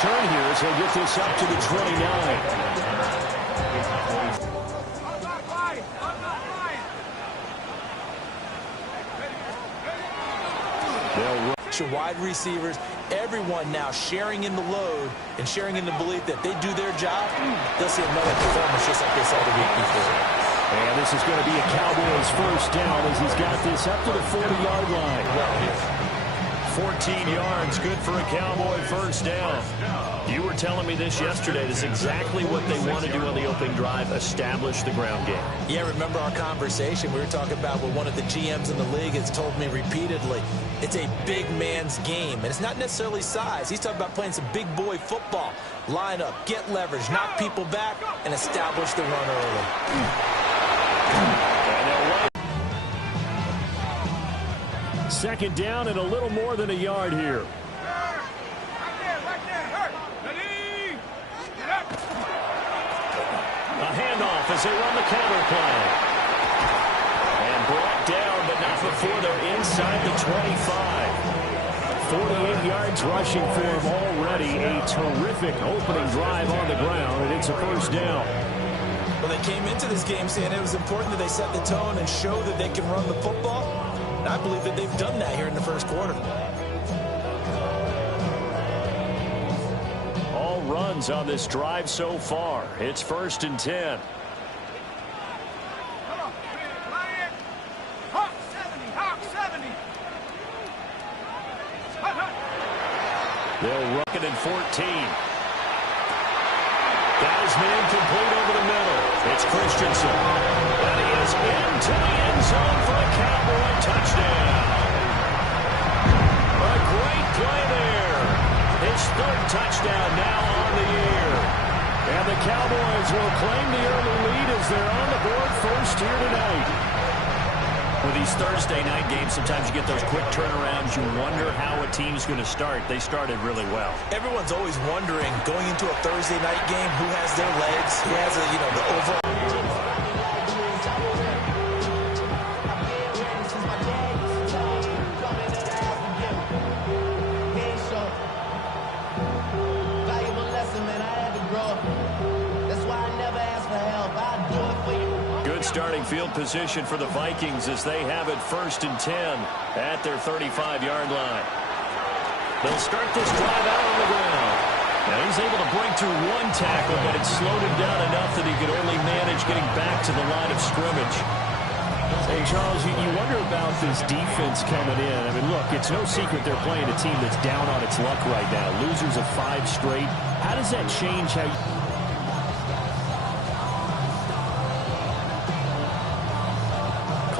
return here as he'll get this up to the 29. Wide receivers, everyone now sharing in the load and sharing in the belief that they do their job, they'll see another performance just like they saw the week before. And this is going to be a Cowboys first down as he's got this up to the 40-yard line. Well, 14 yards, good for a Cowboy first down. You were telling me this yesterday. This is exactly what they want to do on the opening drive, establish the ground game. Yeah, remember our conversation? We were talking about what one of the GMs in the league has told me repeatedly. It's a big man's game, and it's not necessarily size. He's talking about playing some big boy football. Line up, get leverage, knock people back, and establish the run early. Second down and a little more than a yard here. A handoff as they run the counter play. And brought down, but not before they're inside the 25. 48 yards rushing for him already. A terrific opening drive on the ground, and it's a first down. Well, they came into this game saying it was important that they set the tone and show that they can run the football. And I believe that they've done that here in the first quarter. All runs on this drive so far. It's 1st and 10. They'll ruck it in 14. That is man complete over the middle. It's Christensen. And he is into the end zone for a Cowboy touchdown. A great play there. His 3rd touchdown now on the year. And the Cowboys will claim the early lead as they're on the board first here tonight. With these Thursday night games, sometimes you get those quick turnarounds. You wonder how a team's going to start. They started really well. Everyone's always wondering, going into a Thursday night game, who has their legs, who has the overall. Starting field position for the Vikings as they have it 1st and 10 at their 35-yard line. They'll start this drive out on the ground. Now he's able to break through one tackle, but it slowed him down enough that he could only manage getting back to the line of scrimmage. Hey, Charles, you wonder about this defense coming in. I mean, look, it's no secret they're playing a team that's down on its luck right now. Losers of 5 straight. How does that change how you...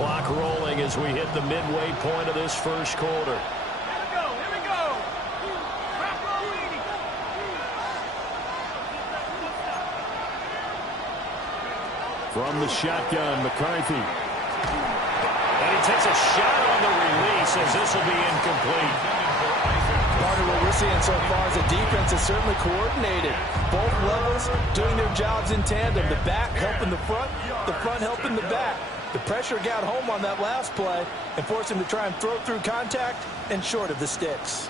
Clock rolling as we hit the midway point of this first quarter. Here we go. From the shotgun, McCarthy. And he takes a shot on the release as this will be incomplete. Partner, what we're seeing so far is the defense is certainly coordinated. Both levels doing their jobs in tandem. The back helping the front helping the back. The pressure got home on that last play and forced him to try and throw through contact and short of the sticks.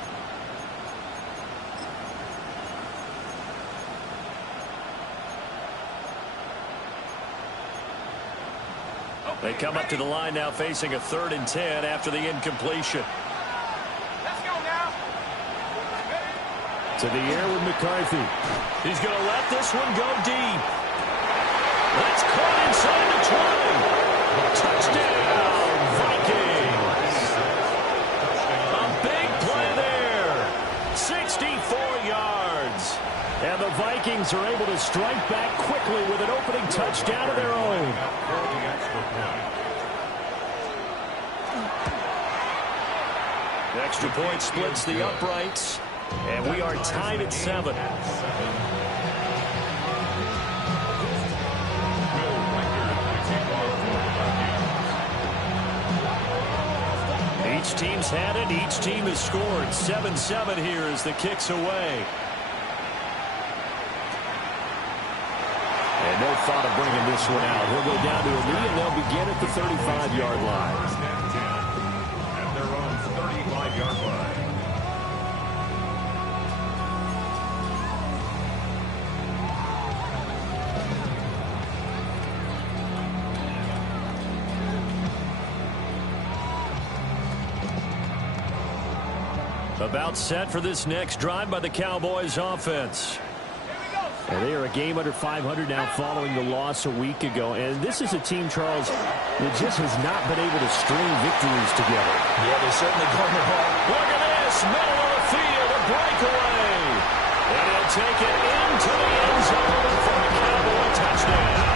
They come up to the line now facing a 3rd and 10 after the incompletion. Let's go now. To the air with McCarthy. He's going to let this one go deep. That's caught inside the 20. Touchdown, Vikings. A big play there. 64 yards. And the Vikings are able to strike back quickly with an opening touchdown of their own. The extra point splits the uprights. And we are tied at 7. Each team's had it. Each team has scored. 7-7 here as the kick's away. And no thought of bringing this one out. He'll go down to a knee, and they'll begin at the 35-yard line. At their own 35-yard line. About set for this next drive by the Cowboys offense. And they are a game under 500 now following the loss a week ago. And this is a team, Charles, that just has not been able to string victories together. Yeah, they're certainly going to hard. Look at this, middle of the field, a breakaway. And he'll take it into the end zone for a Cowboy touchdown.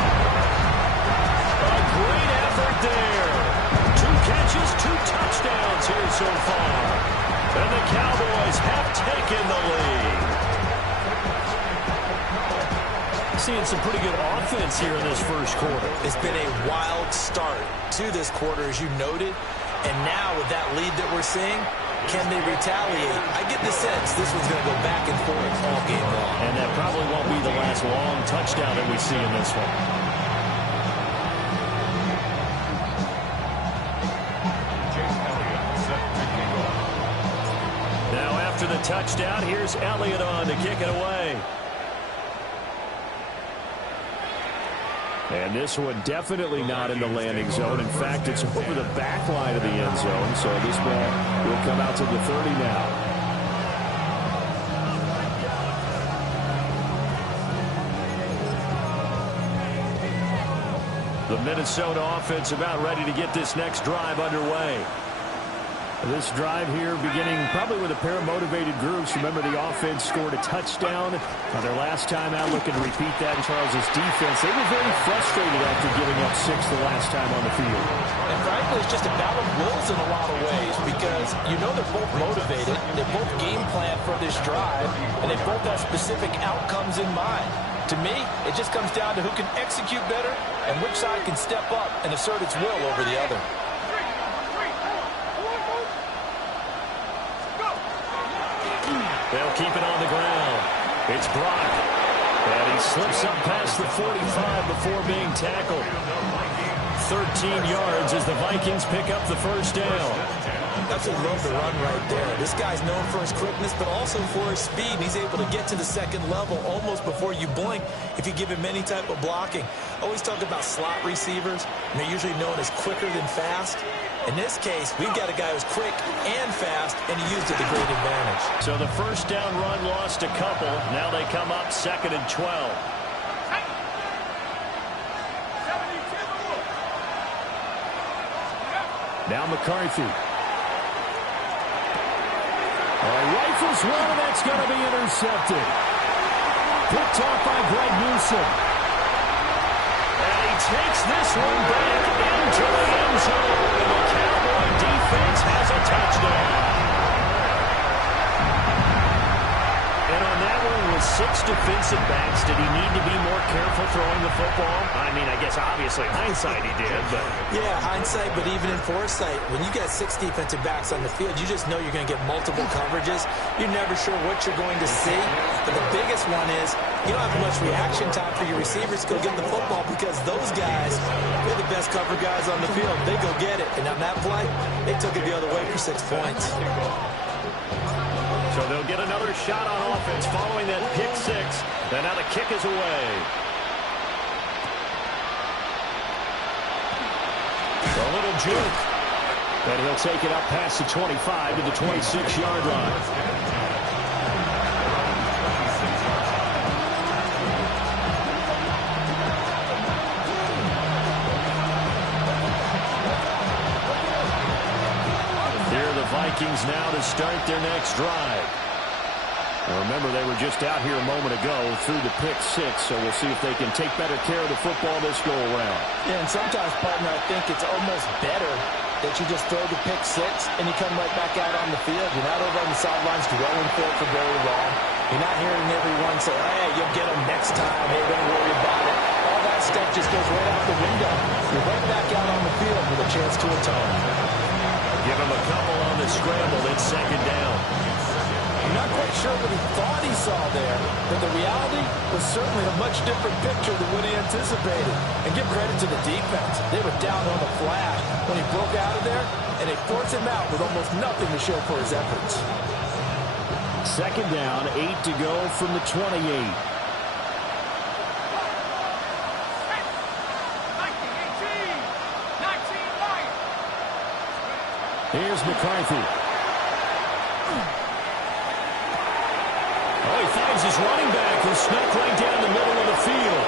A great effort there. 2 catches, 2 touchdowns here so far. And the Cowboys have taken the lead. Seeing some pretty good offense here in this first quarter. It's been a wild start to this quarter, as you noted. And now with that lead that we're seeing, can they retaliate? I get the sense this one's going to go back and forth all game long. And that probably won't be the last long touchdown that we see in this one. Now after the touchdown, here's Elliott on to kick it away. And this one definitely not in the landing zone. In fact, it's over the back line of the end zone. So this ball will come out to the 30 now. The Minnesota offense about ready to get this next drive underway. This drive here beginning probably with a pair of motivated groups. Remember, the offense scored a touchdown on their last time out. Looking to repeat that in Charles's defense. They were very frustrated after giving up 6 the last time on the field. And frankly, it's just a battle of wills in a lot of ways because you know they're both motivated. They both game plan for this drive, and they both have specific outcomes in mind. To me, it just comes down to who can execute better and which side can step up and assert its will over the other. They'll keep it on the ground. It's Brock. And he slips up past the 45 before being tackled. 13 yards as the Vikings pick up the first down. Absolutely love the run right there. This guy's known for his quickness, but also for his speed. He's able to get to the second level almost before you blink if you give him any type of blocking. Always talk about slot receivers, and they're usually known as quicker than fast. In this case, we've got a guy who's quick and fast, and he used it to great advantage. So the first down run lost a couple. Now they come up 2nd and 12. Now McCarthy. Rifles one, and that's going to be intercepted. Picked off by Greg Newsome. And he takes this one back into the end zone. And the Cowboy defense has a touchdown. And on that one, with 6 defensive backs, did he need to be more careful throwing the football? I mean, I guess obviously hindsight he did, but... Yeah, hindsight, but even in foresight, when you got 6 defensive backs on the field, you just know you're going to get multiple coverages. You're never sure what you're going to see. But the biggest one is you don't have much reaction time for your receivers to go get the football because those guys, they're the best cover guys on the field. They go get it. And on that play, they took it the other way for 6 points. So they'll get another shot on offense following that pick 6. And now the kick is away. A little juke. And he'll take it up past the 25 to the 26-yard line. Here are the Vikings now to start their next drive. Now remember, they were just out here a moment ago through the pick 6, so we'll see if they can take better care of the football this go-around. Yeah, and sometimes, partner, I think it's almost better that you just throw the pick 6 and you come right back out on the field. You're not over on the sidelines dwelling for very long. You're not hearing everyone say, hey, you'll get them next time. Hey, don't worry about it. All that stuff just goes right out the window. You're right back out on the field with a chance to atone. Give him a couple on the scramble. It's 2nd down. I'm not quite sure what he thought he saw there, but the reality was certainly a much different picture than what he anticipated. And give credit to the defense. They were down on the flash when he broke out of there, and they forced him out with almost nothing to show for his efforts. 2nd down, 8 to go from the 28. Here's McCarthy. finds his running back who snuck right down the middle of the field.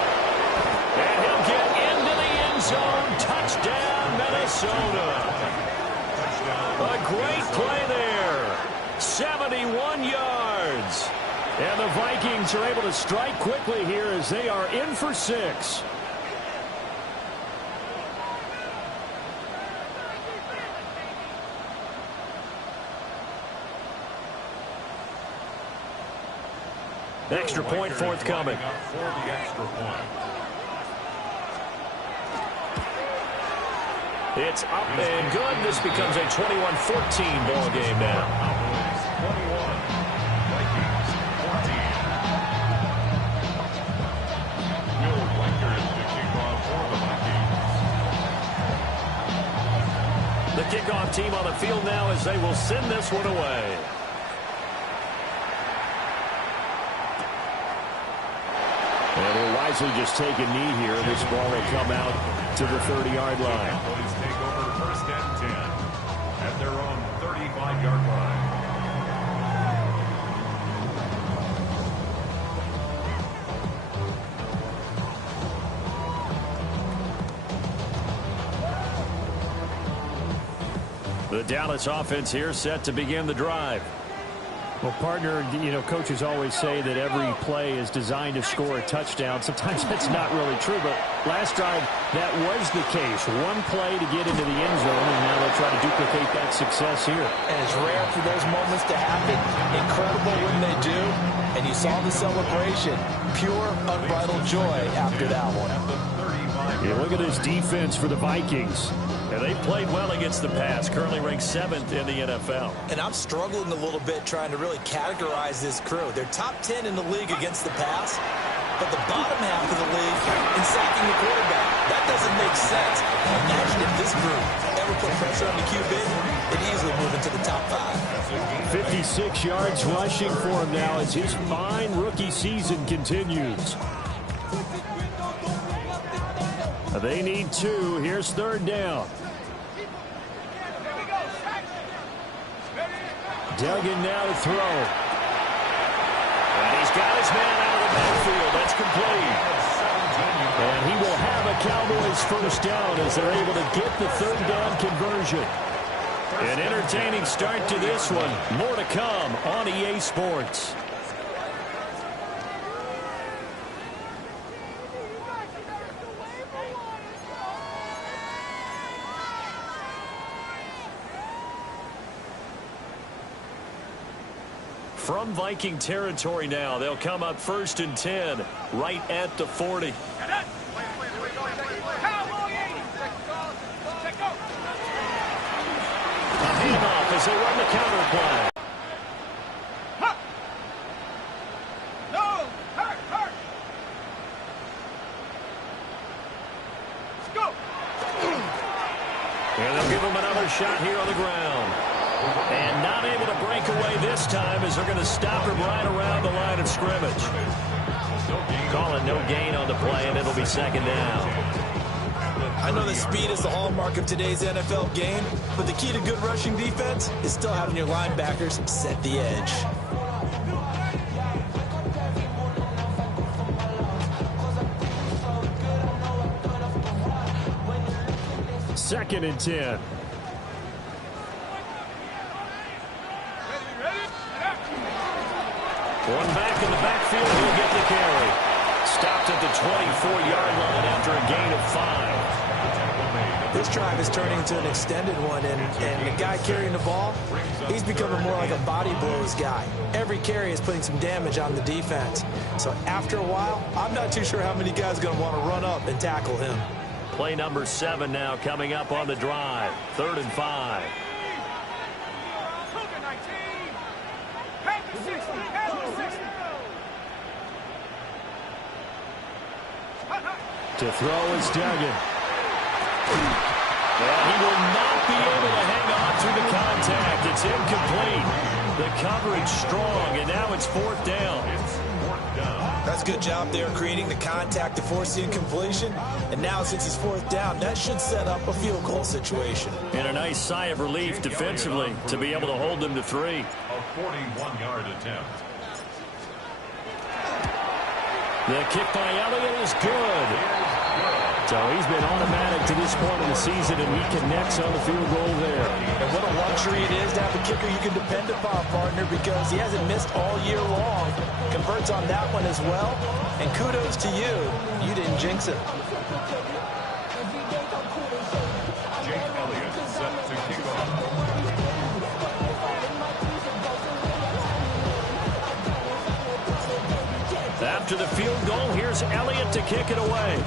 And he'll get into the end zone. Touchdown, Minnesota. A great play there. 71 yards. And the Vikings are able to strike quickly here as they are in for 6. Extra point forthcoming. For the extra point. It's up and good. This becomes a 21-14 ball game now. Cowboys 21, Vikings 14. Will Riker is the kickoff for the Vikings. The kickoff team on the field now as they will send this one away. And they'll wisely just take a knee here. This ball will come out to the 30-yard line. Cowboys take over first and 10 at their own 35-yard line. The Dallas offense here set to begin the drive. Well, partner, you know, coaches always say that every play is designed to score a touchdown. Sometimes that's not really true, but last drive, that was the case. One play to get into the end zone, and now they'll try to duplicate that success here. And it's rare for those moments to happen. Incredible when they do. And you saw the celebration. Pure, unbridled joy after that one. Yeah, look at this defense for the Vikings. And they played well against the pass, currently ranked 7th in the NFL. And I'm struggling a little bit trying to really categorize this crew. They're top 10 in the league against the pass, but the bottom half of the league in sacking the quarterback. That doesn't make sense. Imagine if this group ever put pressure on the QB, it'd easily move into the top 5. 56 yards rushing for him now as his fine rookie season continues. They need 2. Here's 3rd down. Duggan now to throw. And he's got his man out of the backfield. That's complete. And he will have a Cowboys first down as they're able to get the 3rd down conversion. An entertaining start to this one. More to come on EA Sports. From Viking territory now, they'll come up 1st and 10, right at the 40. Cowboy 80. A handoff as they run the counter play. No! Hurt! Let's go! And they'll give him another shot here on the ground. And not able to break away this time as they're going to stop him right around the line of scrimmage. Call it no gain on the play, and it'll be 2nd down. I know that speed is the hallmark of today's NFL game, but the key to good rushing defense is still having your linebackers set the edge. Second and 10. One back in the backfield, he'll get the carry. Stopped at the 24-yard line after a gain of 5. This drive is turning into an extended one, and the guy carrying the ball, he's becoming more like a body blows guy. Every carry is putting some damage on the defense. So after a while, I'm not too sure how many guys are going to want to run up and tackle him. Play number 7 now coming up on the drive. 3rd and 5. To throw is Duggan. And he will not be able to hang on through the contact. It's incomplete. The coverage strong, and now it's 4th down. That's a good job there creating the contact to force the incompletion. And now since it's 4th down, that should set up a field goal situation. And a nice sigh of relief defensively to be able to hold them to 3. A 41-yard attempt. The kick by Elliott is good. So he's been automatic to this point of the season, and he connects on the field goal there. And what a luxury it is to have a kicker you can depend upon, partner, because he hasn't missed all year long. Converts on that one as well. And kudos to you. You didn't jinx it. Jake Elliott set to kick off. After the field goal, here's Elliott to kick it away.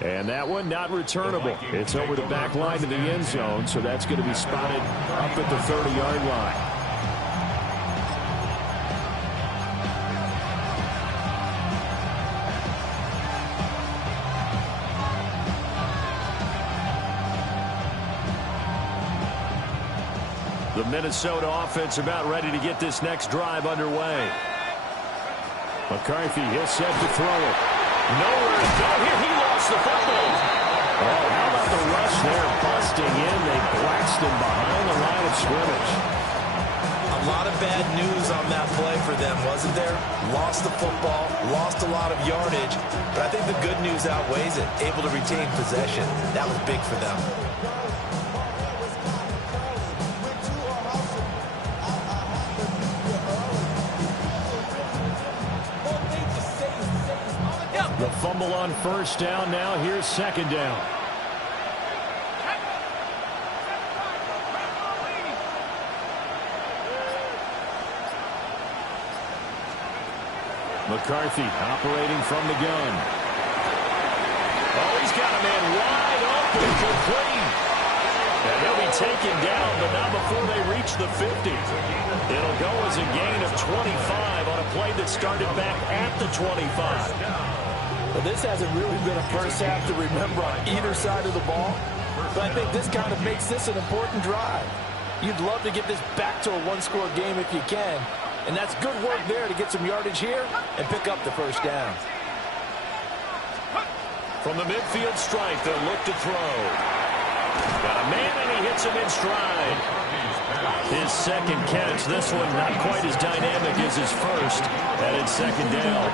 And that one not returnable. It's over the back line to the end zone, so that's going to be spotted up at the 30-yard line. The Minnesota offense about ready to get this next drive underway. McCarthy is set to throw it. Nowhere to go here. He lost the football. Oh, how about the rush there? Busting in. They blast him behind the line of scrimmage. A lot of bad news on that play for them, wasn't there? Lost the football, lost a lot of yardage, but I think the good news outweighs it. Able to retain possession. That was big for them. The fumble on first down. Now here's second down. McCarthy operating from the gun. Oh, he's got a man wide open, complete. And he'll be taken down, but not before they reach the 50. It'll go as a gain of 25 on a play that started back at the 25. Well, this hasn't really been a first half to remember on either side of the ball, but I think this kind of makes this an important drive. You'd love to get this back to a one-score game if you can, and that's good work there to get some yardage here and pick up the first down. From the midfield stripe, they'll look to throw. Got a man, and he hits him in stride. His second catch, this one not quite as dynamic as his first, and it's second down.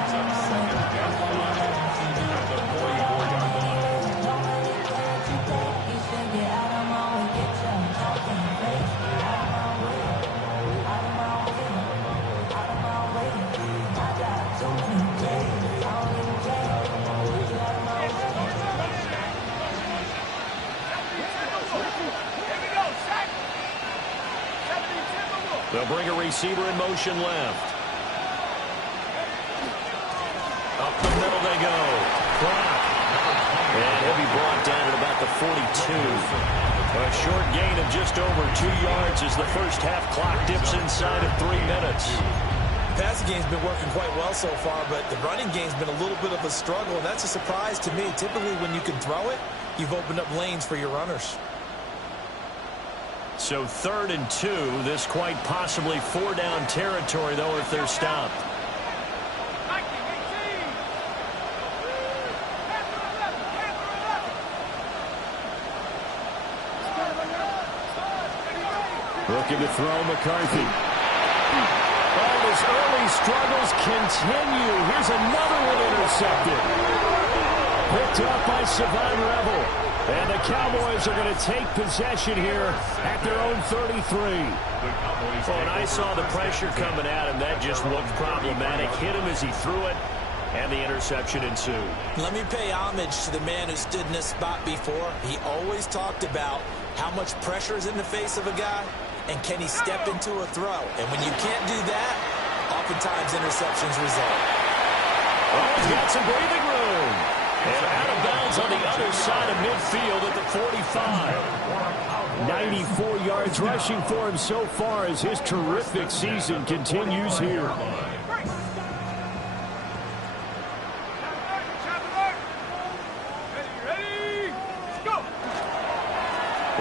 They'll bring a receiver in motion left. Up the middle they go. Clock. And he'll be brought down at about the 42. A short gain of just over 2 yards as the first half clock dips inside of 3 minutes. The passing game's been working quite well so far, but the running game's been a little bit of a struggle, and that's a surprise to me. Typically, when you can throw it, you've opened up lanes for your runners. So 3rd and 2, this quite possibly 4-down territory, though, if they're stopped. Looking to throw McCarthy. Oh, his early struggles continue. Here's another one intercepted. Picked up by Savon Rebel. And the Cowboys are going to take possession here at their own 33. Well, and I saw the pressure coming at him. That just looked problematic. Hit him as he threw it, and the interception ensued. Let me pay homage to the man who stood in this spot before. He always talked about how much pressure is in the face of a guy, and can he step into a throw. And when you can't do that, oftentimes interceptions result. Oh, he's got some breathing room. And out of bounds on the other side of midfield at the 45. 94 yards rushing for him so far as his terrific season continues here.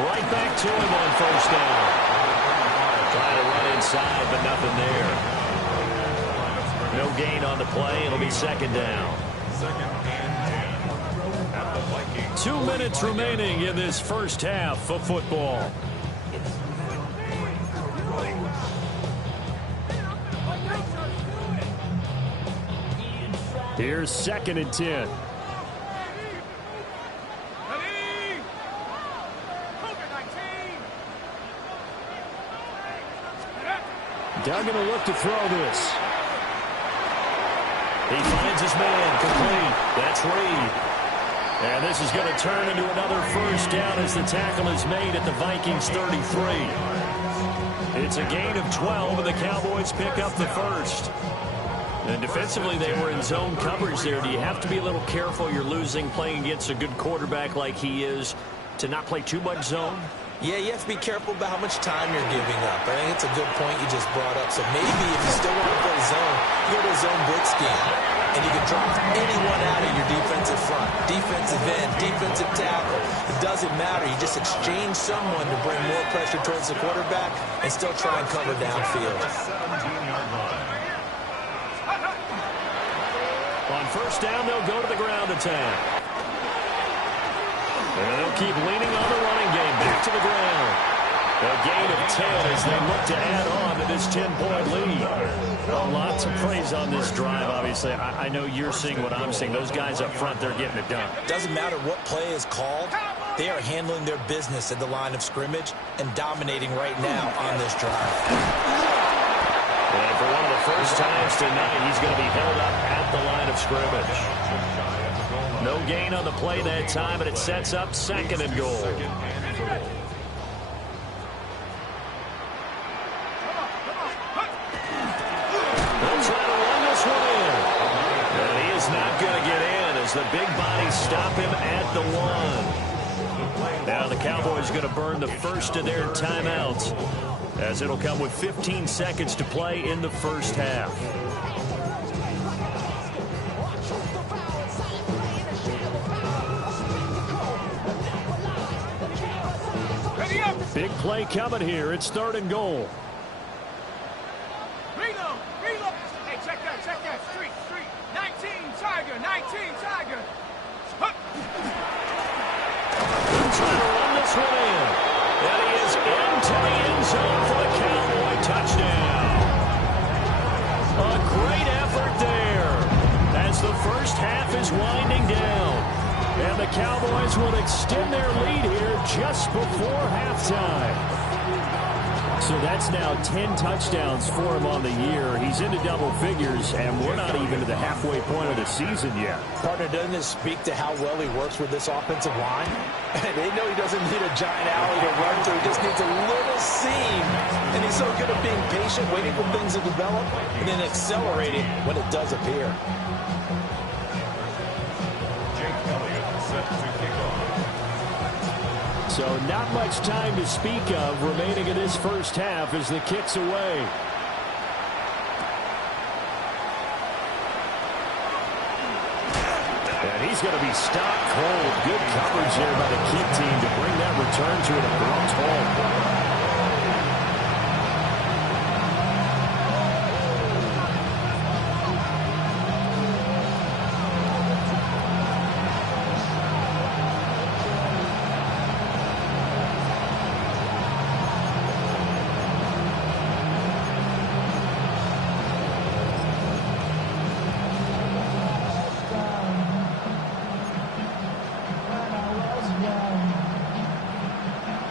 Right back to him on first down. Trying to run inside, but nothing there. No gain on the play. It'll be second down. 2 minutes remaining in this first half of football. Here's 2nd and 10. Duggan will look to throw this. He finds his man, complete. That's Reed. And this is going to turn into another first down as the tackle is made at the Vikings 33. It's a gain of 12, and the Cowboys pick up the first. And defensively, they were in zone coverage there. Do you have to be a little careful? You're losing, playing against a good quarterback like he is, to not play too much zone? Yeah, you have to be careful about how much time you're giving up. I think it's a good point you just brought up. So maybe if you still want to play zone, you go to a zone blitz scheme. And you can drop anyone out of your defensive front. Defensive end, defensive tackle. It doesn't matter. You just exchange someone to bring more pressure towards the quarterback and still try and cover downfield. On first down, they'll go to the ground attack. And they'll keep leaning on the running game. Back to the ground. A gain of 10 as they look to add on to this 10-point lead. Lots of praise on this drive, obviously. I know you're seeing what I'm seeing. Those guys up front, they're getting it done. Doesn't matter what play is called. They are handling their business at the line of scrimmage and dominating right now on this drive. And for one of the first times tonight, he's going to be held up at the line of scrimmage. No gain on the play that time, and it sets up 2nd and goal. They'll try to run this one in. And he is not going to get in as the big bodies stop him at the 1. Now the Cowboys are going to burn the first of their timeouts, as it'll come with 15 seconds to play in the first half. Big play coming here. It's 3rd and goal. Reload. Hey, check that. Street. 19 Tiger. He'll try to run this one in. And he is into the end zone for the Cowboy touchdown. A great effort there as the first half is winding down. And the Cowboys will extend their lead here just before halftime. So that's now 10 touchdowns for him on the year. He's into double figures, and we're not even to the halfway point of the season yet. Partner, doesn't this speak to how well he works with this offensive line? They know he doesn't need a giant alley to run through. He just needs a little seam. And he's so good at being patient, waiting for things to develop, and then accelerating when it does appear. So not much time to speak of remaining in this first half as the kick's away. And he's going to be stopped cold. Good coverage there by the kick team to bring that return to an abrupt halt.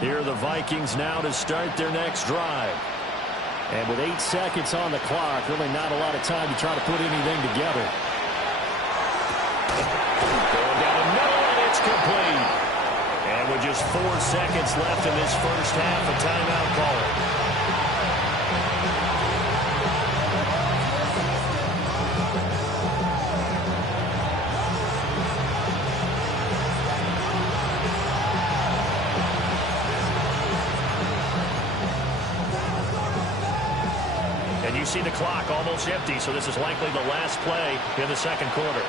Here are the Vikings now to start their next drive. And with 8 seconds on the clock, really not a lot of time to try to put anything together. Going down the middle, and it's complete. And with just 4 seconds left in this first half, a timeout call. You see the clock almost empty, so this is likely the last play in the second quarter. 19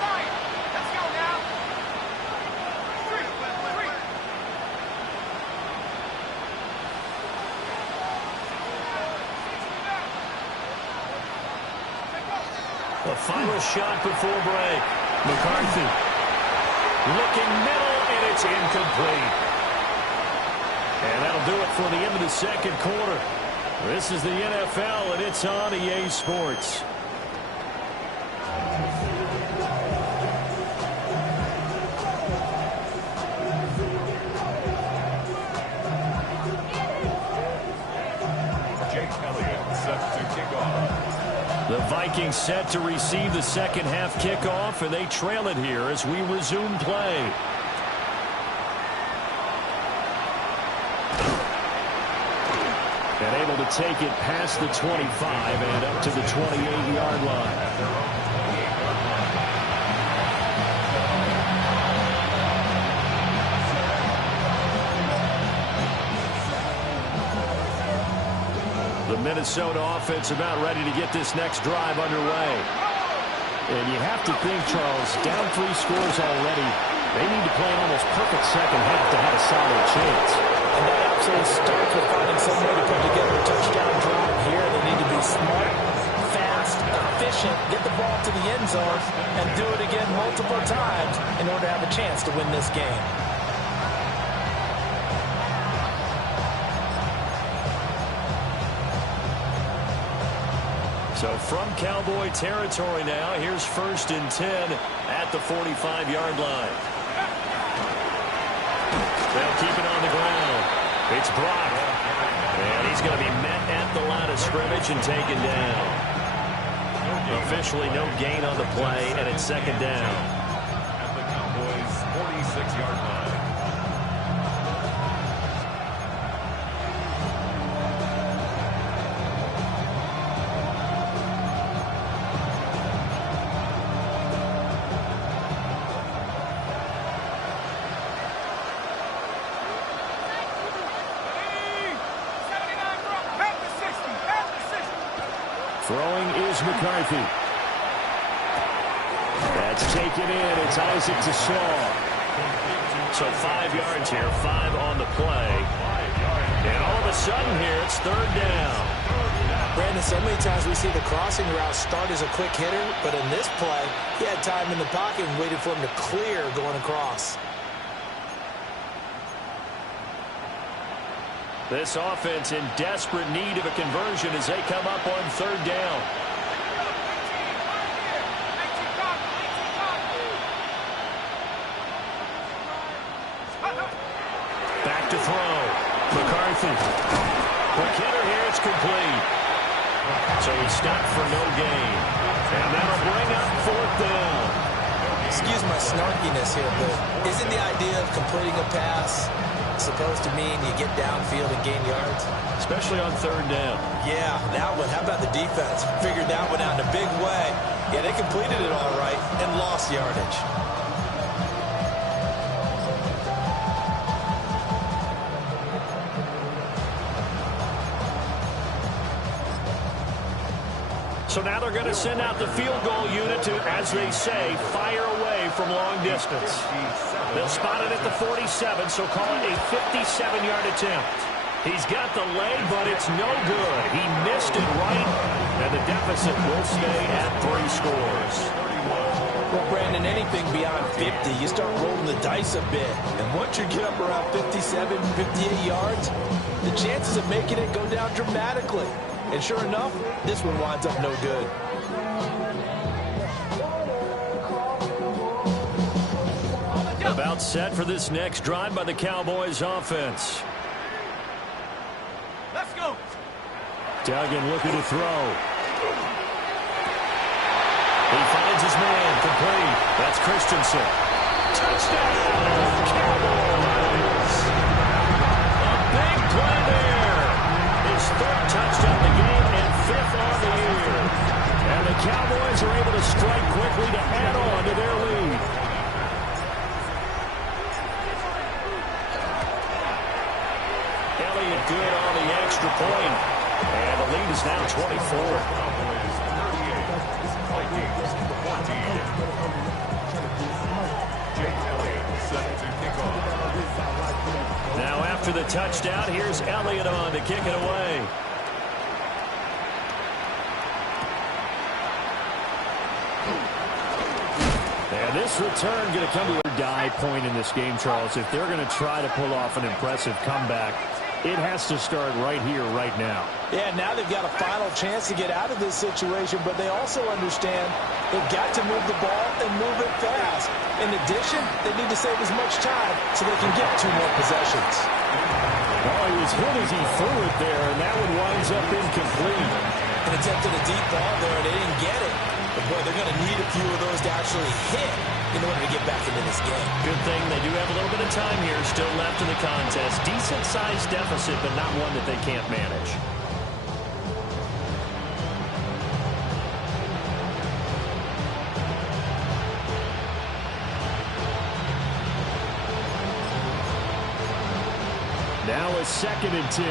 right. Let's go now. 3. The final shot before break. McCarthy looking middle, and it's incomplete. And that'll do it for the end of the second quarter. This is the NFL, and it's on EA Sports. Jake Elliott set to kick off. The Vikings set to receive the second half kickoff, and they trail it here as we resume play. And able to take it past the 25 and up to the 28-yard line. The Minnesota offense about ready to get this next drive underway. And you have to think, Charles, down 3 scores already. They need to play an almost perfect second half to have a solid chance. And that absolutely starts with finding some way to put together a touchdown drive here. They need to be smart, fast, efficient, get the ball to the end zone, and do it again multiple times in order to have a chance to win this game. So from Cowboy territory now, here's 1st and 10 at the 45-yard line. They'll keep it on the ground. It's blocked. And he's going to be met at the line of scrimmage and taken down. Officially no gain on the play, and it's 2nd down. At the Cowboys' 46-yard line. Throwing is McCarthy. That's taken in. It's Isaac to Slaw. So 5 yards here, 5 on the play. And all of a sudden here, it's 3rd down. Brandon, so many times we see the crossing route start as a quick hitter, but in this play, he had time in the pocket and waited for him to clear going across. This offense in desperate need of a conversion as they come up on 3rd down. Back to throw. McCarthy. Quick hitter here. It's complete. So he stopped for no gain. And that'll bring up 4th down. Excuse my snarkiness here, but isn't the idea of completing a pass supposed to mean you get downfield and gain yards? Especially on 3rd down. Yeah, that one. How about the defense? Figured that one out in a big way. Yeah, they completed it all right and lost yardage. So now they're going to send out the field goal unit to, as they say, fire away from long distance. They'll spot it at the 47, so call it a 57-yard attempt. He's got the leg, but it's no good. He missed it right, and the deficit will stay at 3 scores. Well, Brandon, anything beyond 50, you start rolling the dice a bit. And once you get up around 57, 58 yards, the chances of making it go down dramatically. And sure enough, this one winds up no good. About set for this next drive by the Cowboys offense. Let's go. Duggan looking to throw. He finds his man, complete. That's Christensen. Touchdown, Cowboys! A big play there. His 3rd touchdown of the game and 5th on the year. And the Cowboys are able to strike quickly to add on to their lead. Elliott good on the extra point. And the lead is now 24. Now after the touchdown, here's Elliott on to kick it away. And this return going to come to a die point in this game, Charles. If they're going to try to pull off an impressive comeback, it has to start right here, right now. Yeah, now they've got a final chance to get out of this situation, but they also understand they've got to move the ball and move it fast. In addition, they need to save as much time so they can get 2 more possessions. Oh, he was hit as he threw it there, and that one winds up incomplete. And attempted a deep ball there, and they didn't get it. But, boy, they're going to need a few of those to actually hit in order to get back into this game. Good thing they do have a little bit of time here still left in the contest. Decent-sized deficit, but not one that they can't manage. Now a 2nd and 10.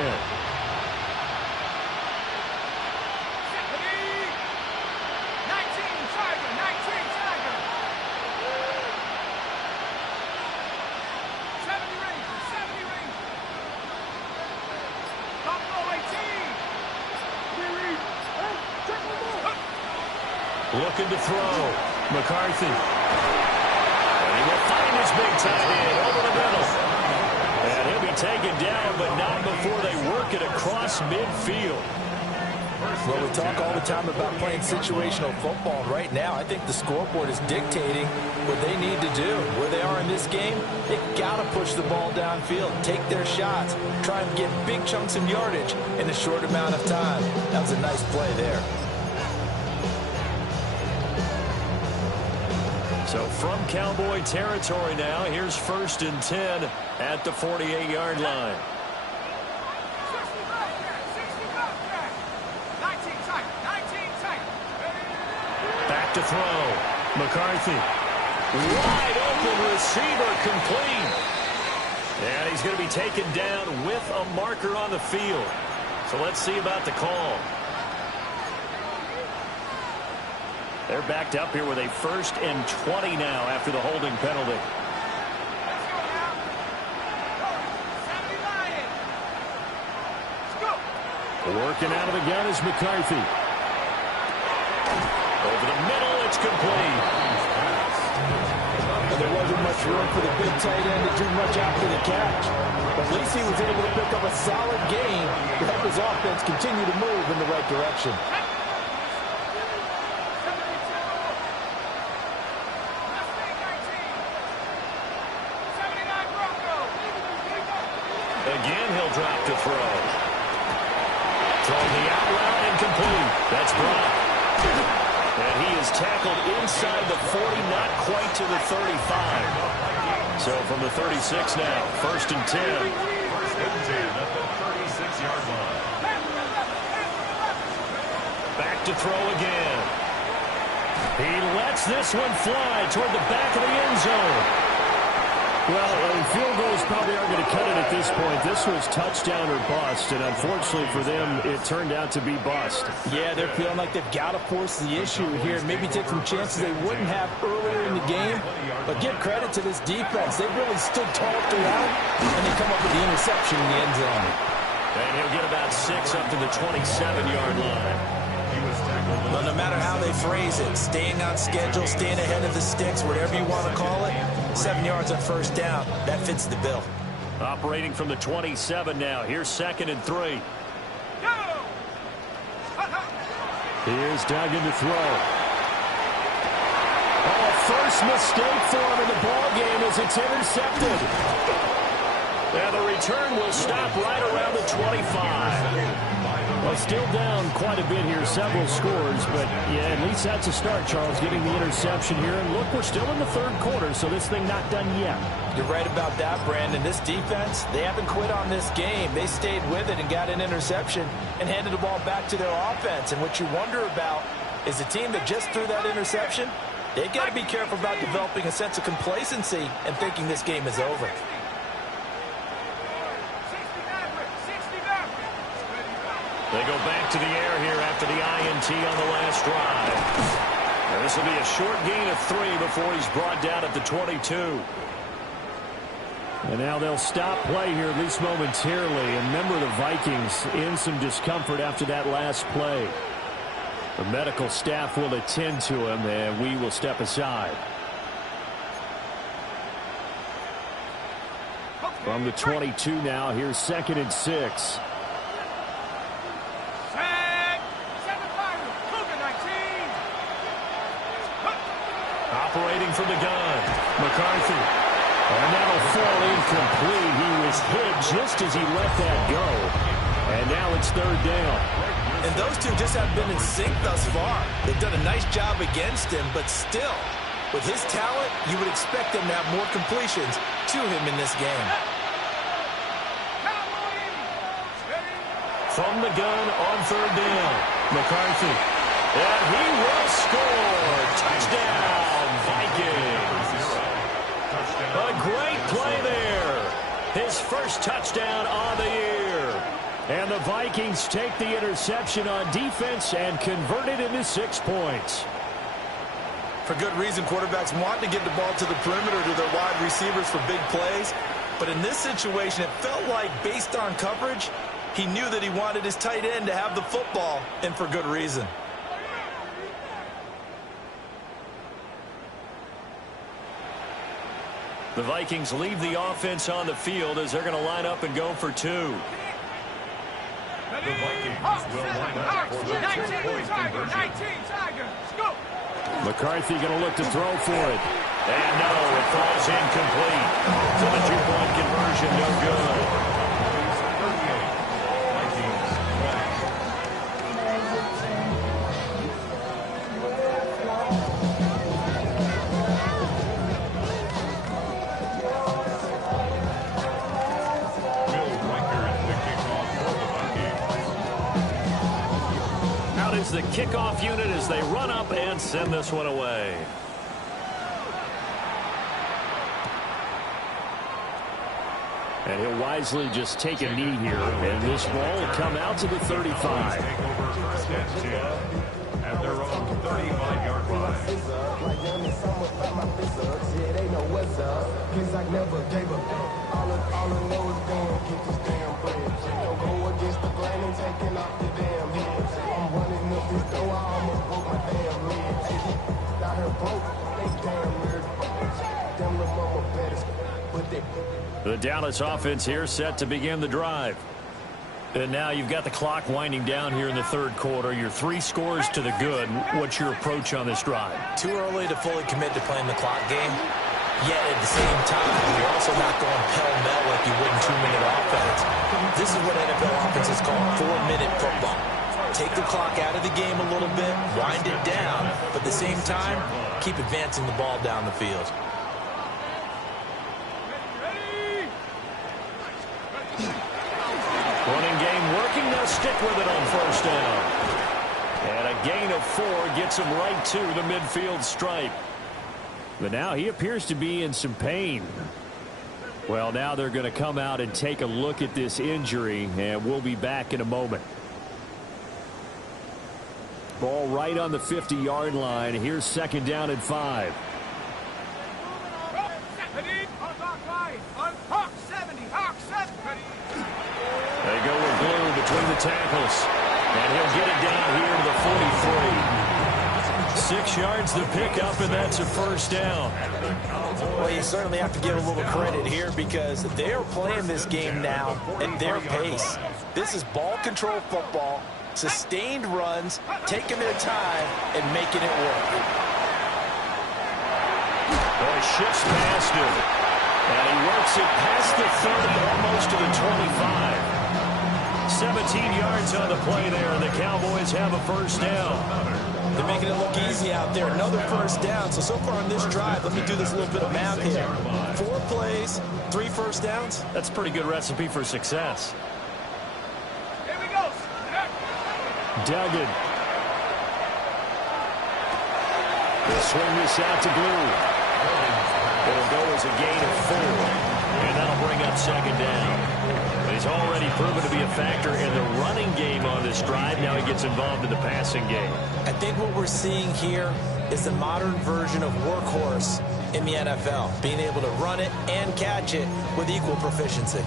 18. Looking to throw. McCarthy. And he will find his big tight end over the middle. And he'll be taken down, but not before they work it across midfield. Well, we talk all the time about playing situational football. Right now, I think the scoreboard is dictating what they need to do. Where they are in this game, they got to push the ball downfield, take their shots, try and get big chunks of yardage in a short amount of time. That was a nice play there. So from Cowboy territory now, here's 1st and 10 at the 48-yard line. 19 tight. Back to throw. McCarthy. Wide open receiver complete. And he's going to be taken down with a marker on the field. So let's see about the call. They're backed up here with a 1st and 20 now after the holding penalty. Working out of the gun is McCarthy. Over the middle, it's complete. And there wasn't much room for the big tight end to do much after the catch. But at least he was able to pick up a solid gain to help his offense continue to move in the right direction. Again, he'll drop to throw. Throwing the out route incomplete. That's Brock. And he is tackled inside the 40, not quite to the 35. So from the 36 now, 1st and 10. 1st and 10 at the 36-yard line. Back to throw again. He lets this one fly toward the back of the end zone. Well, field goals probably aren't going to cut it at this point. This was touchdown or bust, and unfortunately for them, it turned out to be bust. Yeah, they're feeling like they've got to force the issue here. Maybe take some chances they wouldn't have earlier in the game. But give credit to this defense. They really stood tall throughout, and they come up with the interception in the end zone. And he'll get about 6 up to the 27-yard line. Well, no matter how they phrase it, staying on schedule, staying ahead of the sticks, whatever you want to call it, 7 yards on 1st down, that fits the bill. Operating from the 27 now. Here's 2nd and 3. Here's Duggan to throw. Oh, first mistake for him in the ball game as it's intercepted. And the return will stop right around the 25. Well, still down quite a bit here, several scores, but yeah, at least that's a start, Charles, getting the interception here. And look, we're still in the 3rd quarter, so this thing not done yet. You're right about that, Brandon. This defense, they haven't quit on this game. They stayed with it and got an interception and handed the ball back to their offense. And what you wonder about is the team that just threw that interception, they've got to be careful about developing a sense of complacency and thinking this game is over. They go back to the air here after the INT on the last drive. And this will be a short gain of 3 before he's brought down at the 22. And now they'll stop play here, at least momentarily. And remember, the Vikings in some discomfort after that last play. The medical staff will attend to him, and we will step aside. From the 22 now, here's 2nd and 6. Operating from the gun, McCarthy. And that'll fall incomplete. He was hit just as he let that go. And now it's third down. And those two just have been in sync thus far. They've done a nice job against him, but still, with his talent, you would expect him to have more completions to him in this game. From the gun on third down, McCarthy. And he will score. Touchdown, Vikings. A great play there. His first touchdown on the year. And the Vikings take the interception on defense and convert it into 6 points. For good reason, quarterbacks want to get the ball to the perimeter to their wide receivers for big plays. But in this situation, it felt like, based on coverage, he knew that he wanted his tight end to have the football, and for good reason. The Vikings leave the offense on the field as they're going to line up and go for 2. The Vikings will line up for their 2-point conversion. McCarthy going to look to throw for it. And no, it falls incomplete. So the 2-point conversion, no good. The kickoff unit as they run up and send this one away. And he'll wisely just take a knee here, and this ball will come out to the 35. Take over first and 10 at their own 35-yard The Dallas offense here set to begin the drive. And now you've got the clock winding down here in the third quarter. Your 3 scores to the good. What's your approach on this drive? Too early to fully commit to playing the clock game. Yet at the same time, you're also not going pell-mell like you would in 2-minute offense. This is what NFL offenses call 4-minute football. Take the clock out of the game a little bit, wind it down, but at the same time, keep advancing the ball down the field. Running game working. They'll stick with it on first down. And a gain of 4 gets him right to the midfield stripe. But now he appears to be in some pain. Well, now they're going to come out and take a look at this injury, and we'll be back in a moment. Ball right on the 50-yard line. Here's second down and 5. They go with glue between the tackles. And he'll get it down here to the 43. 6 yards the pickup, and that's a first down. Well, you certainly have to give a little credit here because they are playing this game now at their pace. This is ball control football, sustained runs, taking their time, and making it work. Boy, shifts past him. And he works it past the 30, almost to the 25. 17 yards on the play there, and the Cowboys have a first down. They're making it look easy out there. Another first down. So far on this drive, let me do this little bit of math here. 4 plays, 3 first downs. That's a pretty good recipe for success. Here we go. Duggan. They'll swing this out to Blue. It'll go as a gain of 4, and that'll bring up second down. He's already proven to be a factor in the running game on this drive. Now he gets involved in the passing game. I think what we're seeing here is the modern version of workhorse in the NFL, being able to run it and catch it with equal proficiency.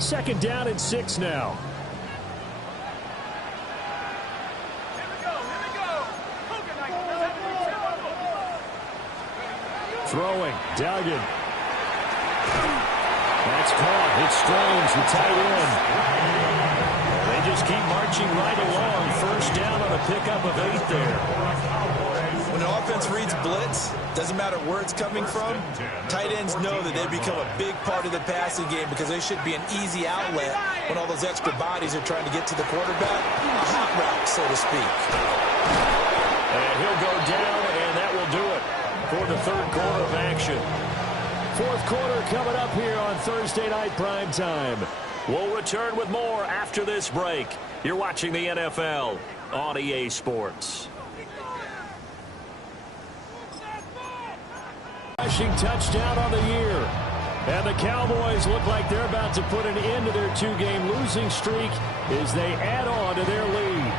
Second down and 6 now. Throwing, Duggan. That's caught. It's Strange, the tight end. They just keep marching right along. First down on a pickup of 8 there. When an offense reads blitz, doesn't matter where it's coming from, tight ends know that they become a big part of the passing game because they should be an easy outlet when all those extra bodies are trying to get to the quarterback. A hot route, so to speak. And he'll go down, and that will do it for the third quarter of action. Fourth quarter coming up here on Thursday Night Prime Time. We'll return with more after this break. You're watching the NFL on EA Sports. Rushing touchdown on the year. And the Cowboys look like they're about to put an end to their two-game losing streak as they add on to their lead.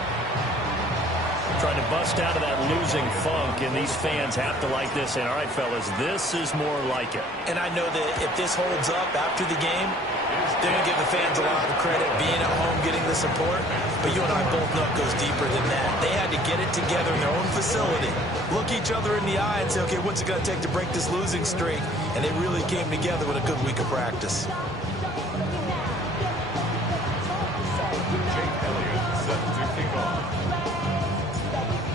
Trying to bust out of that losing funk, and these fans have to like this. And all right, fellas, this is more like it. And I know that if this holds up after the game, they're going to give the fans a lot of credit being at home, getting the support. But you and I both know it goes deeper than that. They had to get it together in their own facility, look each other in the eye and say, okay, what's it going to take to break this losing streak? And they really came together with a good week of practice.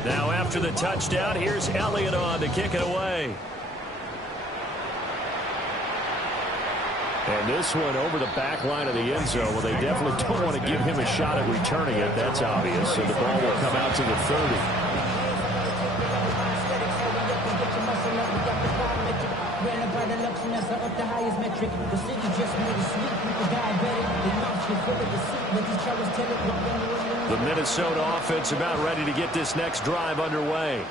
Now after the touchdown, here's Elliott on to kick it away. And this one over the back line of the end zone. Well, they definitely don't want to give him a shot at returning it. That's obvious. So the ball will come out to the 30. The Minnesota offense about ready to get this next drive underway.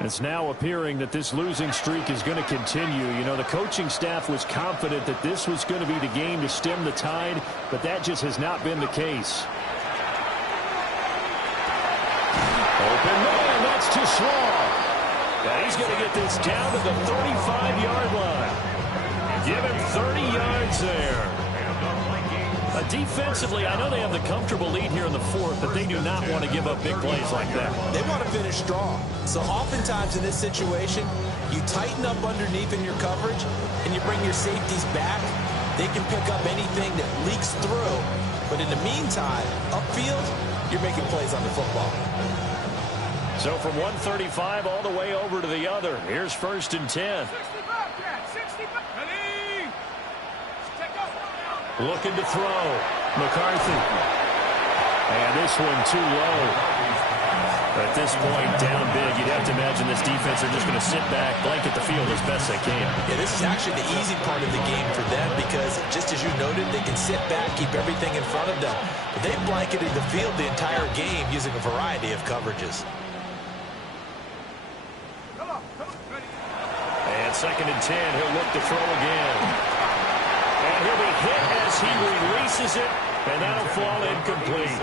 It's now appearing that this losing streak is going to continue. You know, the coaching staff was confident that this was going to be the game to stem the tide, but that just has not been the case. Open man, that's too small. Now he's going to get this down to the 35-yard line. Give him 30 yards there. Defensively, I know they have the comfortable lead here in the fourth, but they do not want to give up big plays like that. They want to finish strong. So oftentimes in this situation, you tighten up underneath in your coverage, and you bring your safeties back. They can pick up anything that leaks through. But in the meantime, upfield, you're making plays on the football. So from 135 all the way over to the other, here's 1st and 10. Looking to throw. McCarthy. And this one too low. At this point, down big, you'd have to imagine this defense are just going to sit back, blanket the field as best they can. Yeah, this is actually the easy part of the game for them because, just as you noted, they can sit back, keep everything in front of them. But they've blanketed the field the entire game using a variety of coverages. And 2nd and 10, he'll look to throw again. And he'll be hit as he releases it, and that'll fall incomplete.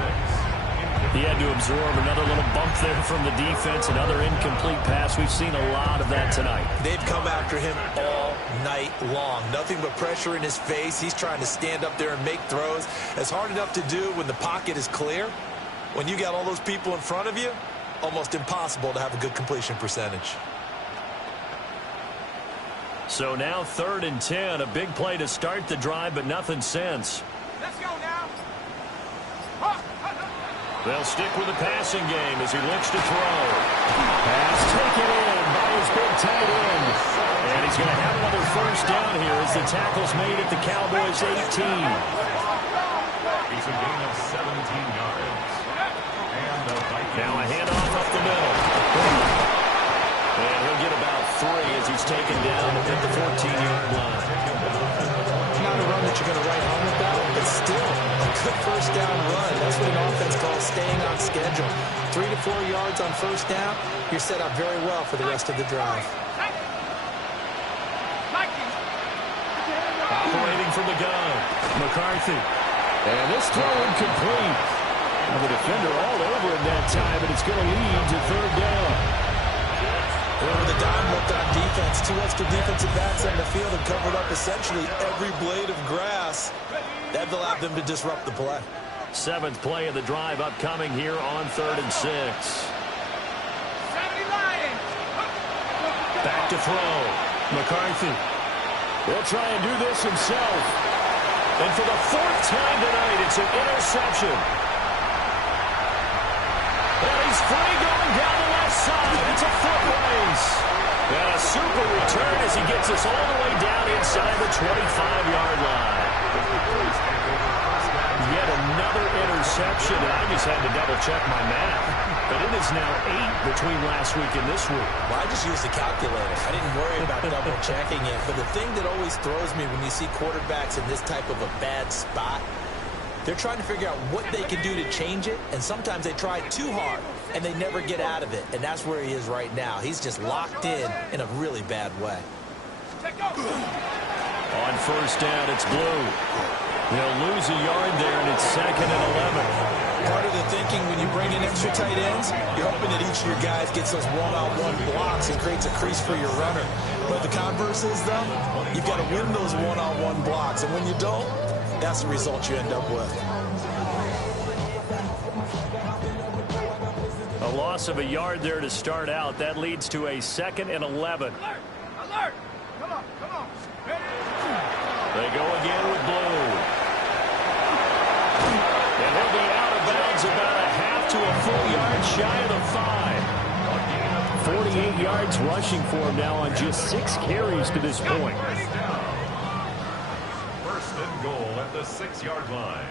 He had to absorb another little bump there from the defense, another incomplete pass. We've seen a lot of that tonight. They've come after him all night long. Nothing but pressure in his face. He's trying to stand up there and make throws. It's hard enough to do when the pocket is clear. When you got all those people in front of you, almost impossible to have a good completion percentage. So now 3rd and 10, a big play to start the drive, but nothing since. Let's go now. They'll stick with the passing game as he looks to throw. Pass taken in by his big tight end. And he's going to have another 1st down here as the tackle's made at the Cowboys' 18. It's a gain of 17 yards. And the Vikings. Now a handoff up the middle. And he'll get about 3 as he's taken down at the 14-yard line. Not a run that you're going to write home about, but still a good 1st down run. That's what an offense calls staying on schedule. 3 to 4 yards on 1st down, you're set up very well for the rest of the drive. Operating from the gun, McCarthy. And this throw incomplete. Now the defender all over him that time, and it's going to lead to 3rd down. Over the dime looked on defense. 2 extra defensive backs on the field and covered up essentially every blade of grass. That allowed them to disrupt the play. 7th play of the drive upcoming here on 3rd and 6. Back to throw. McCarthy. He'll try and do this himself. And for the 4th time tonight, it's an interception. And he He's free going down the left side. It's a foot race. And a super return as he gets us all the way down inside the 25-yard line. Yet another interception, and I just had to double-check my math. But it is now 8 between last week and this week. Well, I just used the calculator. I didn't worry about double-checking it. But the thing that always throws me when you see quarterbacks in this type of a bad spot, they're trying to figure out what they can do to change it, and sometimes they try too hard, and they never get out of it. And that's where he is right now. He's just locked in a really bad way. On first down, it's Blue. They'll lose a yard there, and it's 2nd and 11. Part of the thinking when you bring in extra tight ends, you're hoping that each of your guys gets those one-on-one blocks and creates a crease for your runner. But the converse is, though, you've got to win those one-on-one blocks. And when you don't, that's the result you end up with. A loss of a yard there to start out. That leads to a 2nd and 11. Alert! Alert! Come on, come on. They go again with Blue. And he'll be out of bounds about a half to a full yard shy of the 5. 48 yards rushing for him now on just 6 carries to this point. First and goal at the 6-yard line.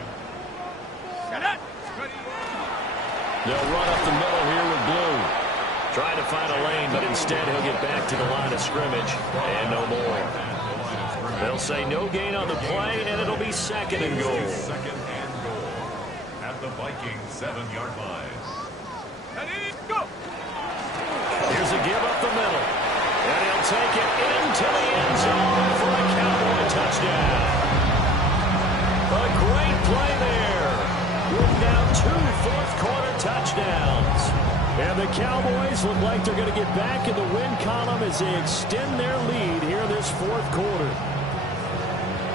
They'll run up the middle here with Blue. Trying to find a lane, but instead he'll get back to the line of scrimmage. And no more. They'll say no gain on the play, and it'll be 2nd and goal. 2nd and goal at the Vikings 7-yard line. Here's a give up the middle. And he'll take it into the end zone for a Cowboy touchdown. A great play there. With now 2 fourth-quarter touchdowns. And the Cowboys look like they're going to get back in the win column as they extend their lead here this 4th quarter.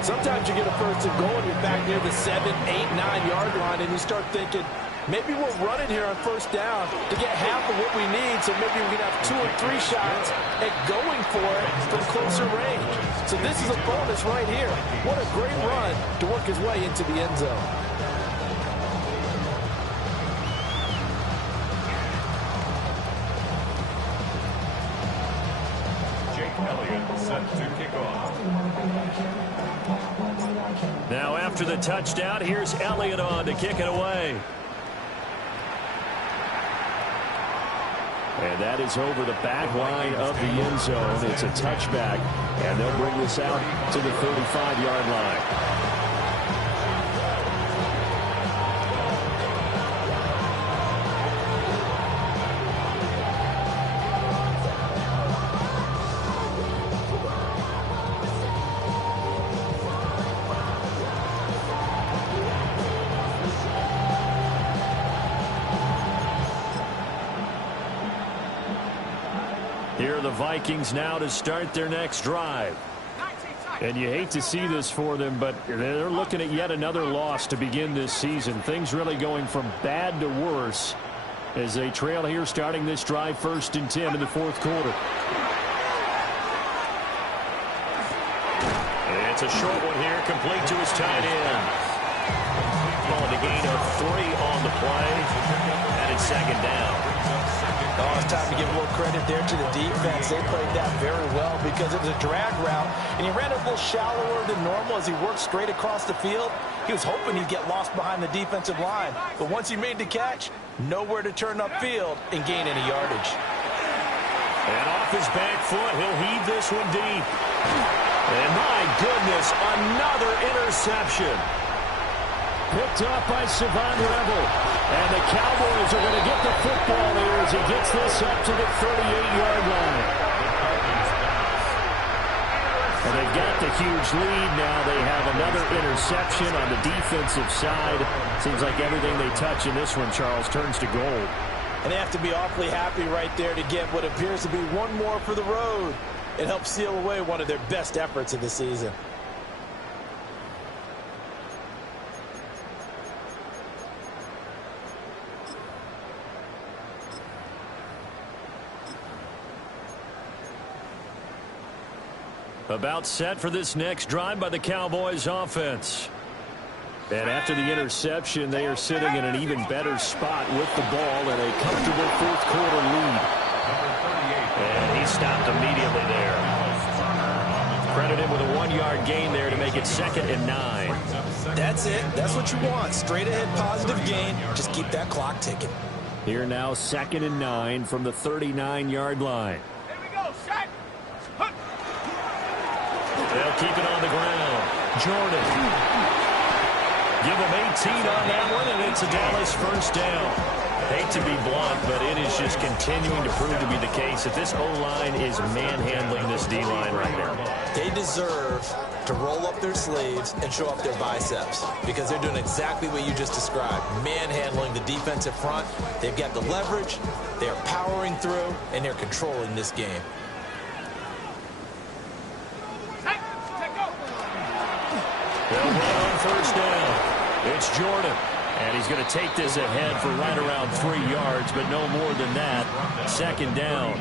Sometimes you get a first and goal and you're back near the 7, 8, 9-yard line, and you start thinking, maybe we'll run it here on first down to get half of what we need, so maybe we can have 2 or 3 shots at going for it from closer range. So this is a bonus right here. What a great run to work his way into the end zone. Set to kick off. Now after the touchdown, here's Elliott on to kick it away. And that is over the back line of the end zone. It's a touchback, and they'll bring this out to the 35-yard line. Here are the Vikings now to start their next drive. And you hate to see this for them, but they're looking at yet another loss to begin this season. Things really going from bad to worse as they trail here starting this drive 1st and 10 in the 4th quarter. And it's a short one here, complete to his tight end. Ball to gain of 3 on the play, and it's 2nd down. Oh, it's time to give a little credit there to the defense. They played that very well because it was a drag route, and he ran it a little shallower than normal as he worked straight across the field. He was hoping he'd get lost behind the defensive line, but once he made the catch, nowhere to turn upfield and gain any yardage. And off his back foot, he'll heave this one deep. And my goodness, another interception. Picked up by Savon Rebel. And the Cowboys are going to get the football here as he gets this up to the 38-yard line. And they've got the huge lead now. They have another interception on the defensive side. Seems like everything they touch in this one, Charles, turns to gold. And they have to be awfully happy right there to get what appears to be one more for the road. It helps seal away one of their best efforts of the season. About set for this next drive by the Cowboys offense. And after the interception, they are sitting in an even better spot with the ball and a comfortable fourth-quarter lead. And he stopped immediately there. Credit him with a 1-yard gain there to make it 2nd and 9. That's it. That's what you want. Straight ahead positive gain. Just keep that clock ticking. Here now, 2nd and 9 from the 39-yard line. Here we go, set. They'll keep it on the ground. Jordan. Give him 18 on that one, and it's a Dallas first down. Hate to be blunt, but it is just continuing to prove to be the case that this O-line is manhandling this D-line right now. They deserve to roll up their sleeves and show off their biceps because they're doing exactly what you just described, manhandling the defensive front. They've got the leverage, they're powering through, and they're controlling this game. They'll run on first down. It's Jordan, and he's going to take this ahead for right around 3 yards, but no more than that. 2nd down.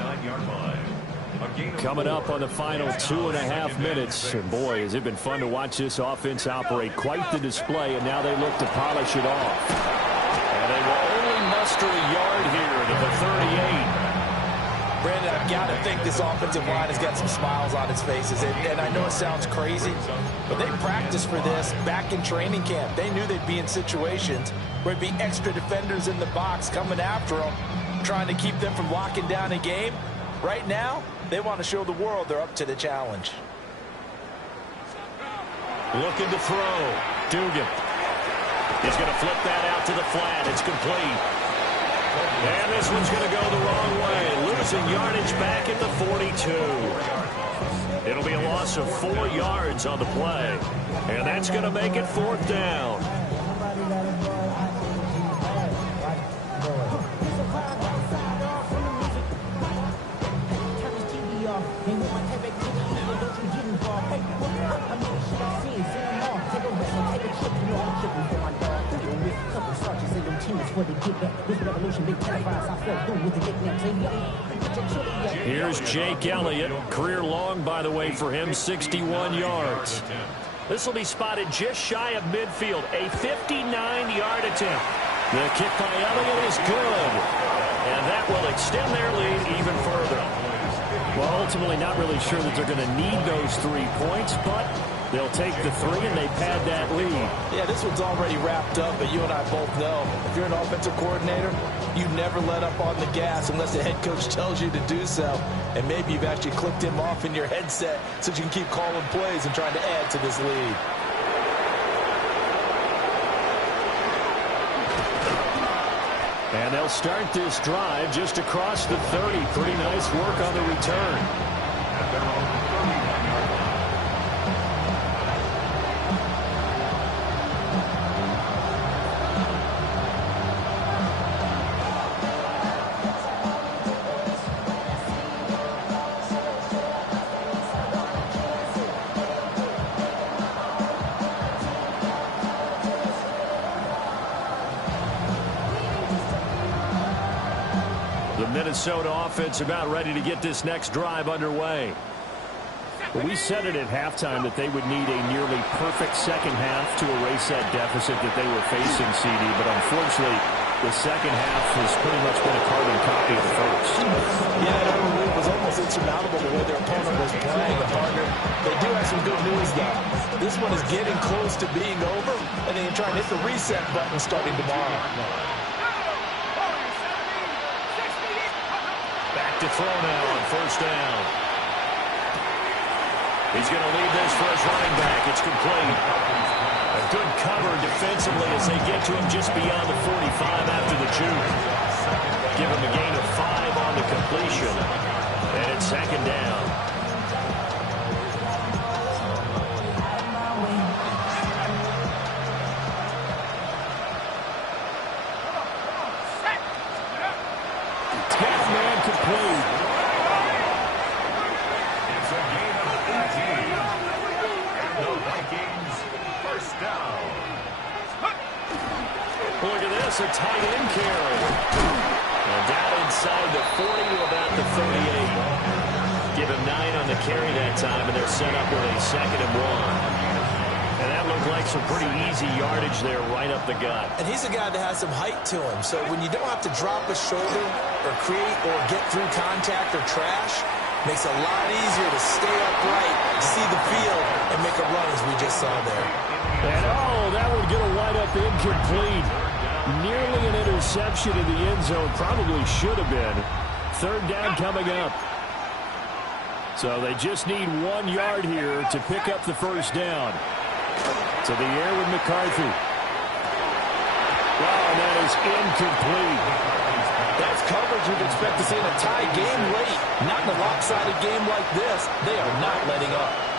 Coming up on the final 2.5 minutes. And boy, has it been fun to watch this offense operate. Quite the display, and now they look to polish it off. And they will only muster a yard here to the 38. Brandon, I've got to think this offensive line has got some smiles on its faces. And I know it sounds crazy, but they practiced for this back in training camp. They knew they'd be in situations where there'd be extra defenders in the box coming after them, trying to keep them from locking down a game. Right now, they want to show the world they're up to the challenge. Looking to throw. Dugan. He's going to flip that out to the flat. It's complete. And this one's going to go the wrong way. Losing yardage back at the 42. It'll be a loss of 4 yards on the play. And that's going to make it 4th down. Here's Jake Elliott. Career long, by the way, for him, 61 yards. This will be spotted just shy of midfield. A 59-yard attempt. The kick by Elliott is good. And that will extend their lead even further. Well, ultimately not really sure that they're going to need those 3 points, but they'll take the 3 and they pad that lead. Yeah, this one's already wrapped up, but you and I both know if you're an offensive coordinator, you never let up on the gas unless the head coach tells you to do so. And maybe you've actually clicked him off in your headset so you can keep calling plays and trying to add to this lead. And they'll start this drive just across the 30. Pretty nice work on the return. Minnesota offense about ready to get this next drive underway. Well, we said it at halftime that they would need a nearly perfect second half to erase that deficit that they were facing, CD, but unfortunately the second half has pretty much been a carbon copy of the first. Yeah, that early lead was almost insurmountable the way their opponent was playing. A partner. They do have some good news, though. This one is getting close to being over, and they can try and hit the reset button starting tomorrow. To throw now on first down. He's going to leave this for his running back. It's complete. A good cover defensively as they get to him just beyond the 45 after the juke. Give him a gain of 5 on the completion. And it's 2nd down. A tight end carry. And down inside the 40 to about the 38. Give him 9 on the carry that time, and they're set up with a 2nd and 1. And that looks looked like some pretty easy yardage there right up the gut. And he's a guy that has some height to him. So when you don't have to drop a shoulder or create or get through contact or trash, makes it a lot easier to stay upright, see the field, and make a run as we just saw there. And that would get a wide up incomplete. Nearly an interception in the end zone. Probably should have been. Third down coming up. So they just need 1 yard here to pick up the first down. To the air with McCarthy. Wow, and that is incomplete. That's coverage you'd expect to see in a tie game late. Not in a lopsided game like this. They are not letting up.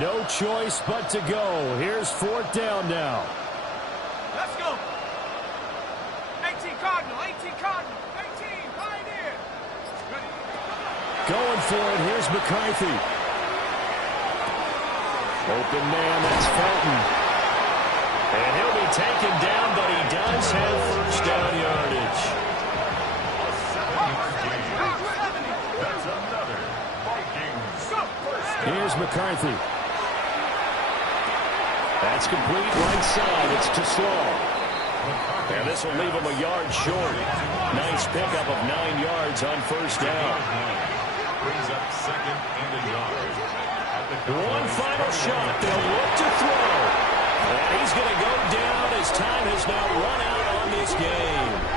No choice but to go. Here's 4th down now. Let's go. 18 Cardinal, 18 Cardinal, 18 Pioneer. Going for it. Here's McCarthy. Open man, that's Felton. And he'll be taken down, but he does have first down yardage. That's another Vikings. Here's McCarthy. That's complete right side. It's too slow. And this will leave him a yard short. Nice pickup of 9 yards on first down. Brings up 2nd and a yard. One final shot. They'll look to throw. And he's going to go down as time has now run out on this game.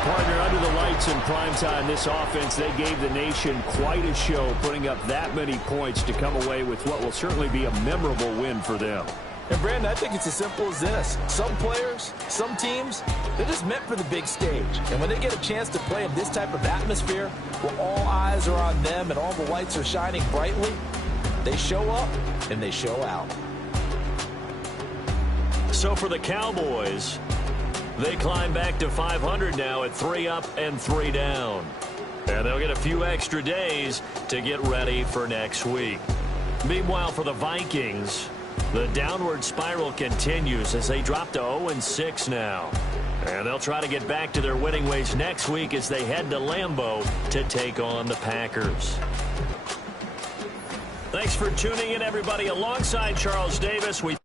Partner, under the lights in primetime, this offense, they gave the nation quite a show, putting up that many points to come away with what will certainly be a memorable win for them. And, Brandon, I think it's as simple as this. Some players, some teams, they're just meant for the big stage. And when they get a chance to play in this type of atmosphere, where all eyes are on them and all the lights are shining brightly, they show up and they show out. So for the Cowboys, they climb back to 500 now at 3 up and 3 down. And they'll get a few extra days to get ready for next week. Meanwhile, for the Vikings, the downward spiral continues as they drop to 0-6 now. And they'll try to get back to their winning ways next week as they head to Lambeau to take on the Packers. Thanks for tuning in, everybody. Alongside Charles Davis, we